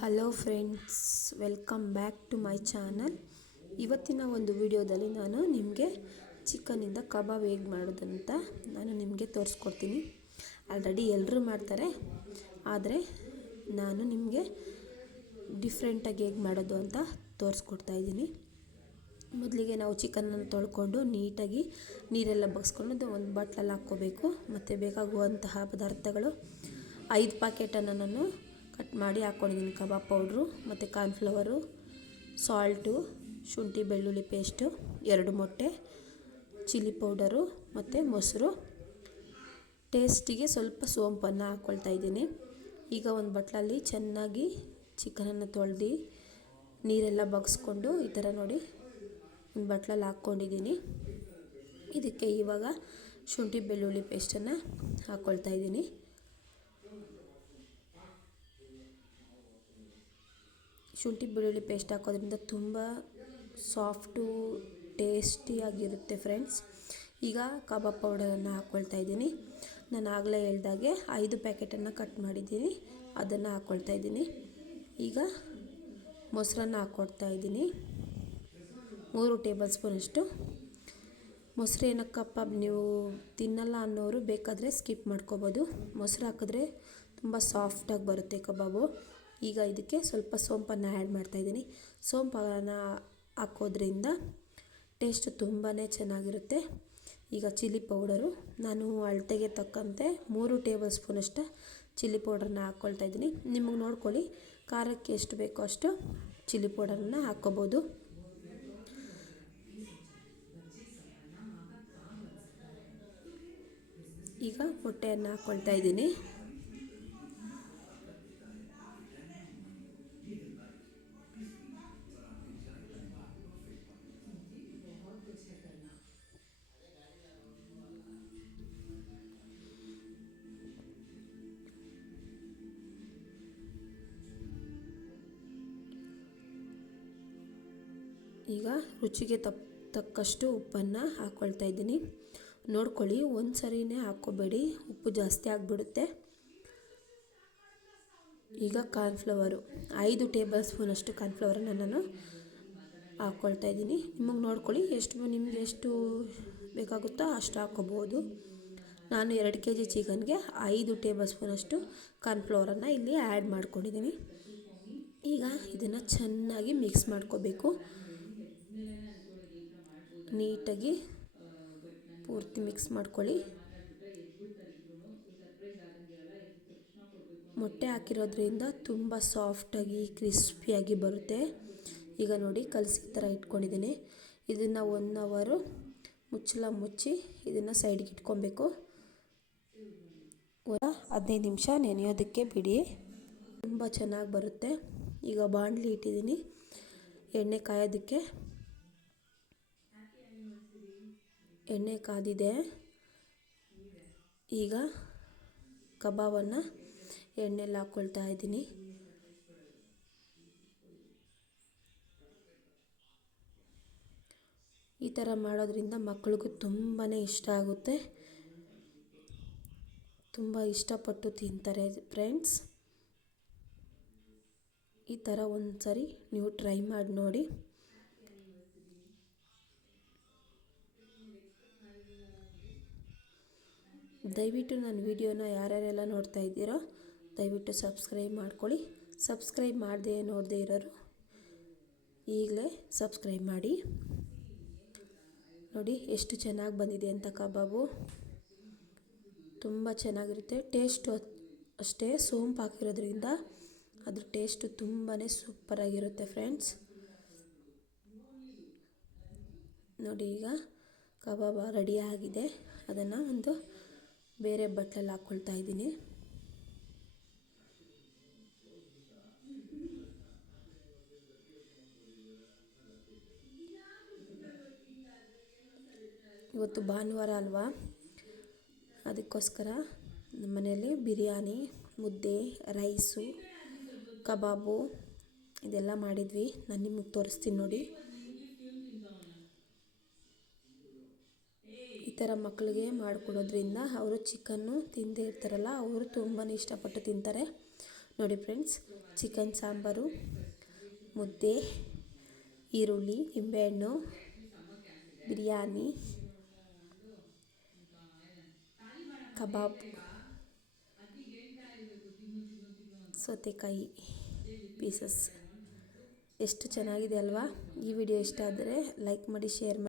Hello friends welcome back to my channel ಇವತ್ತಿನ ಒಂದು ವಿಡಿಯೋದಲ್ಲಿ ನಾನು ನಿಮಗೆ ಚಿಕನಿಂದ ಕಬಾಬ್ ಹೇಗೆ ಮಾಡೋದಂತ ನಾನು ನಿಮಗೆ ತೋರಿಸ್ಕೊಡ್ತೀನಿ. ಆಲ್ರೆಡಿ ಎಲ್ಲರೂ ಮಾಡ್ತಾರೆ, ಆದರೆ ನಾನು ನಿಮಗೆ ಡಿಫ್ರೆಂಟಾಗಿ ಹೇಗೆ ಮಾಡೋದು ಅಂತ ತೋರಿಸ್ಕೊಡ್ತಾ ಇದ್ದೀನಿ. ಮೊದಲಿಗೆ ನಾವು ಚಿಕನನ್ನು ತೊಳ್ಕೊಂಡು ನೀಟಾಗಿ ನೀರೆಲ್ಲ ಬಗ್ಸ್ಕೊಂಡು ಒಂದು ಬಾಟ್ಲಲ್ಲಿ ಹಾಕ್ಕೋಬೇಕು. ಮತ್ತು ಬೇಕಾಗುವಂತಹ ಪದಾರ್ಥಗಳು ಐದು ಪ್ಯಾಕೆಟನ್ನು ನಾನು ಕಟ್ ಮಾಡಿ ಹಾಕ್ಕೊಂಡಿದ್ದೀನಿ ಕಬಾಬ್ ಪೌಡ್ರು ಮತ್ತು ಕಾರ್ನ್ಫ್ಲವರು, ಸಾಲ್ಟು, ಶುಂಠಿ, ಬೆಳ್ಳುಳ್ಳಿ ಪೇಸ್ಟು, ಎರಡು ಮೊಟ್ಟೆ, ಚಿಲ್ಲಿ ಪೌಡರು ಮತ್ತು ಮೊಸರು. ಟೇಸ್ಟಿಗೆ ಸ್ವಲ್ಪ ಸೋಂಪನ್ನು ಹಾಕ್ಕೊಳ್ತಾ ಇದ್ದೀನಿ. ಈಗ ಒಂದು ಬಟ್ಲಲ್ಲಿ ಚೆನ್ನಾಗಿ ಚಿಕನನ್ನು ತೊಳೆದು ನೀರೆಲ್ಲ ಬಗ್ಸ್ಕೊಂಡು ಈ ಥರ ನೋಡಿ ಒಂದು ಬಟ್ಲಲ್ಲಿ ಹಾಕ್ಕೊಂಡಿದ್ದೀನಿ. ಇದಕ್ಕೆ ಇವಾಗ ಶುಂಠಿ, ಬೆಳ್ಳುಳ್ಳಿ ಪೇಸ್ಟನ್ನು ಹಾಕ್ಕೊಳ್ತಾ ಇದ್ದೀನಿ. ಶುಂಠಿ ಬೆಳ್ಳುಳ್ಳಿ ಪೇಸ್ಟ್ ಹಾಕೋದ್ರಿಂದ ತುಂಬ ಸಾಫ್ಟು ಟೇಸ್ಟಿಯಾಗಿರುತ್ತೆ ಫ್ರೆಂಡ್ಸ್. ಈಗ ಕಬಾಬ್ ಪೌಡರನ್ನು ಹಾಕ್ಕೊಳ್ತಾ ಇದ್ದೀನಿ. ನಾನು ಆಗಲೇ ಹೇಳ್ದಾಗೆ ಐದು ಪ್ಯಾಕೆಟನ್ನು ಕಟ್ ಮಾಡಿದ್ದೀನಿ. ಅದನ್ನು ಹಾಕ್ಕೊಳ್ತಾ ಇದ್ದೀನಿ. ಈಗ ಮೊಸರನ್ನು ಹಾಕ್ಕೊಡ್ತಾ ಇದ್ದೀನಿ. ಮೂರು ಟೇಬಲ್ ಸ್ಪೂನಷ್ಟು. ಮೊಸರು ಏನಕ್ಕಪ್ಪ ನೀವು ತಿನ್ನಲ್ಲ ಅನ್ನೋರು ಬೇಕಾದರೆ ಸ್ಕಿಪ್ ಮಾಡ್ಕೋಬೋದು. ಮೊಸರು ಹಾಕಿದ್ರೆ ತುಂಬ ಸಾಫ್ಟಾಗಿ ಬರುತ್ತೆ ಕಬಾಬು. ಈಗ ಇದಕ್ಕೆ ಸ್ವಲ್ಪ ಸೋಂಪನ್ನು ಆ್ಯಡ್ ಮಾಡ್ತಾಯಿದ್ದೀನಿ ಸೋಂಪನ್ನು ಹಾಕೋದ್ರಿಂದ ಟೇಸ್ಟ್ ತುಂಬಾ ಚೆನ್ನಾಗಿರುತ್ತೆ. ಈಗ ಚಿಲ್ಲಿ ಪೌಡರು ನಾನು ಅಳತೆಗೆ ತಕ್ಕಂತೆ ಮೂರು ಟೇಬಲ್ ಸ್ಪೂನಷ್ಟು ಚಿಲ್ಲಿ ಪೌಡರನ್ನ ಹಾಕ್ಕೊಳ್ತಾ ಇದ್ದೀನಿ. ನಿಮಗೆ ನೋಡ್ಕೊಳ್ಳಿ, ಖಾರಕ್ಕೆ ಎಷ್ಟು ಬೇಕೋ ಅಷ್ಟು ಚಿಲ್ಲಿ ಪೌಡರನ್ನು ಹಾಕ್ಕೋಬೋದು. ಈಗ ಮೊಟ್ಟೆಯನ್ನು ಹಾಕ್ಕೊಳ್ತಾ ಇದ್ದೀನಿ. ಈಗ ರುಚಿಗೆ ತಪ್ಪ ತಕ್ಕಷ್ಟು ಉಪ್ಪನ್ನು ಹಾಕ್ಕೊಳ್ತಾ ಇದ್ದೀನಿ. ನೋಡ್ಕೊಳ್ಳಿ ಒಂದು ಸರಿನೇ ಹಾಕ್ಕೋಬೇಡಿ. ಉಪ್ಪು ಜಾಸ್ತಿ ಆಗಿಬಿಡುತ್ತೆ. ಈಗ ಕಾರ್ನ್ಫ್ಲವರು, ಐದು ಟೇಬಲ್ ಸ್ಪೂನಷ್ಟು ಕಾರ್ನ್ಫ್ಲವರನ್ನು ನಾನು ಹಾಕ್ಕೊಳ್ತಾ ಇದ್ದೀನಿ. ನಿಮಗೆ ನೋಡ್ಕೊಳ್ಳಿ, ಎಷ್ಟು, ನಿಮಗೆ ಎಷ್ಟು ಬೇಕಾಗುತ್ತೋ ಅಷ್ಟು ಹಾಕ್ಕೋಬೋದು. ನಾನು ಎರಡು ಕೆ ಜಿ ಚಿಕನ್ಗೆ ಐದು ಟೇಬಲ್ ಸ್ಪೂನಷ್ಟು ಕಾರ್ನ್ಫ್ಲವರನ್ನು ಇಲ್ಲಿ ಆ್ಯಡ್ ಮಾಡ್ಕೊಂಡಿದ್ದೀನಿ. ಈಗ ಇದನ್ನು ಚೆನ್ನಾಗಿ ಮಿಕ್ಸ್ ಮಾಡ್ಕೋಬೇಕು. ನೀಟಾಗಿ ಪೂರ್ತಿ ಮಿಕ್ಸ್ ಮಾಡ್ಕೊಳ್ಳಿ. ಮೊಟ್ಟೆ ಹಾಕಿರೋದ್ರಿಂದ ತುಂಬ ಸಾಫ್ಟಾಗಿ, ಕ್ರಿಸ್ಪಿಯಾಗಿ ಬರುತ್ತೆ. ಈಗ ನೋಡಿ ಕಲಸಿ ಥರ ಇಟ್ಕೊಂಡಿದ್ದೀನಿ. ಇದನ್ನು ಒನ್ ಅವರು ಮುಚ್ಚಲ ಮುಚ್ಚಿ ಇದನ್ನು ಸೈಡ್ಗೆ ಇಟ್ಕೊಬೇಕು. ಹದಿನೈದು ನಿಮಿಷ ನೆನೆಯೋದಕ್ಕೆ ಬಿಡಿ. ತುಂಬ ಚೆನ್ನಾಗಿ ಬರುತ್ತೆ. ಈಗ ಬಾಣಲಿ ಇಟ್ಟಿದ್ದೀನಿ. ಎಣ್ಣೆ ಕಾಯೋದಕ್ಕೆ. ಎಣ್ಣೆ ಕಾದಿದೆ. ಈಗ ಕಬಾಬನ್ನು ಎಣ್ಣೆಲಿ ಹಾಕ್ಕೊಳ್ತಾ ಇದ್ದೀನಿ. ಈ ಥರ ಮಾಡೋದ್ರಿಂದ ಮಕ್ಕಳಿಗೂ ತುಂಬಾ ಇಷ್ಟ ಆಗುತ್ತೆ. ತುಂಬ ಇಷ್ಟಪಟ್ಟು ತಿಂತಾರೆ ಫ್ರೆಂಡ್ಸ್. ಈ ಥರ ಒಂದು ಸರಿ ನೀವು ಟ್ರೈ ಮಾಡಿ ನೋಡಿ. ದಯವಿಟ್ಟು ನನ್ನ ವಿಡಿಯೋನ ಯಾರ್ಯಾರೆಲ್ಲ ನೋಡ್ತಾ ಇದ್ದೀರೋ ದಯವಿಟ್ಟು ಸಬ್ಸ್ಕ್ರೈಬ್ ಮಾಡ್ಕೊಳ್ಳಿ. ಸಬ್ಸ್ಕ್ರೈಬ್ ಮಾಡದೆ ನೋಡದೆ ಇರೋರು ಈಗಲೇ ಸಬ್ಸ್ಕ್ರೈಬ್ ಮಾಡಿ. ನೋಡಿ ಎಷ್ಟು ಚೆನ್ನಾಗಿ ಬಂದಿದೆ ಅಂತ ಕಬಾಬು. ತುಂಬ ಚೆನ್ನಾಗಿರುತ್ತೆ. ಟೇಸ್ಟು ಅಷ್ಟೇ ಸೋಂಪು ಹಾಕಿರೋದ್ರಿಂದ ಅದ್ರ ಟೇಸ್ಟು ತುಂಬಾ ಸೂಪರಾಗಿರುತ್ತೆ ಫ್ರೆಂಡ್ಸ್. ನೋಡಿ ಈಗ ಕಬಾಬ ರೆಡಿ ಆಗಿದೆ. ಅದನ್ನು ಒಂದು ಬೇರೆ ಬಟ್ಲಲ್ಲಿ ಹಾಕ್ಕೊಳ್ತಾ ಇದ್ದೀನಿ. ಇವತ್ತು ಭಾನುವಾರ ಅಲ್ವಾ? ಅದಕ್ಕೋಸ್ಕರ ನಮ್ಮ ಮನೆಯಲ್ಲಿ ಬಿರಿಯಾನಿ, ಮುದ್ದೆ, ರೈಸು, ಕಬಾಬು ಇದೆಲ್ಲ ಮಾಡಿದ್ವಿ. ನಾನು ನಿಮಗೆ ತೋರಿಸ್ತೀನಿ ನೋಡಿ. ಥರ ಮಕ್ಕಳಿಗೆ ಮಾಡಿಕೊಡೋದ್ರಿಂದ ಅವರು ಚಿಕನ್ನು ತಿಂದೇ ಇರ್ತಾರಲ್ಲ, ಅವರು ತುಂಬಾ ಇಷ್ಟಪಟ್ಟು ತಿಂತಾರೆ. ನೋಡಿ ಫ್ರೆಂಡ್ಸ್ ಚಿಕನ್ ಸಾಂಬಾರು, ಮುದ್ದೆ, ಈರುಳ್ಳಿ, ನಿಂಬೆಹಣ್ಣು, ಬಿರಿಯಾನಿ, ಕಬಾಬ್, ಸೌತೆಕಾಯಿ ಪೀಸಸ್ ಎಷ್ಟು ಚೆನ್ನಾಗಿದೆ ಅಲ್ವಾ? ಈ ವಿಡಿಯೋ ಇಷ್ಟ ಆದರೆ ಲೈಕ್ ಮಾಡಿ ಶೇರ್ ಮಾಡಿ.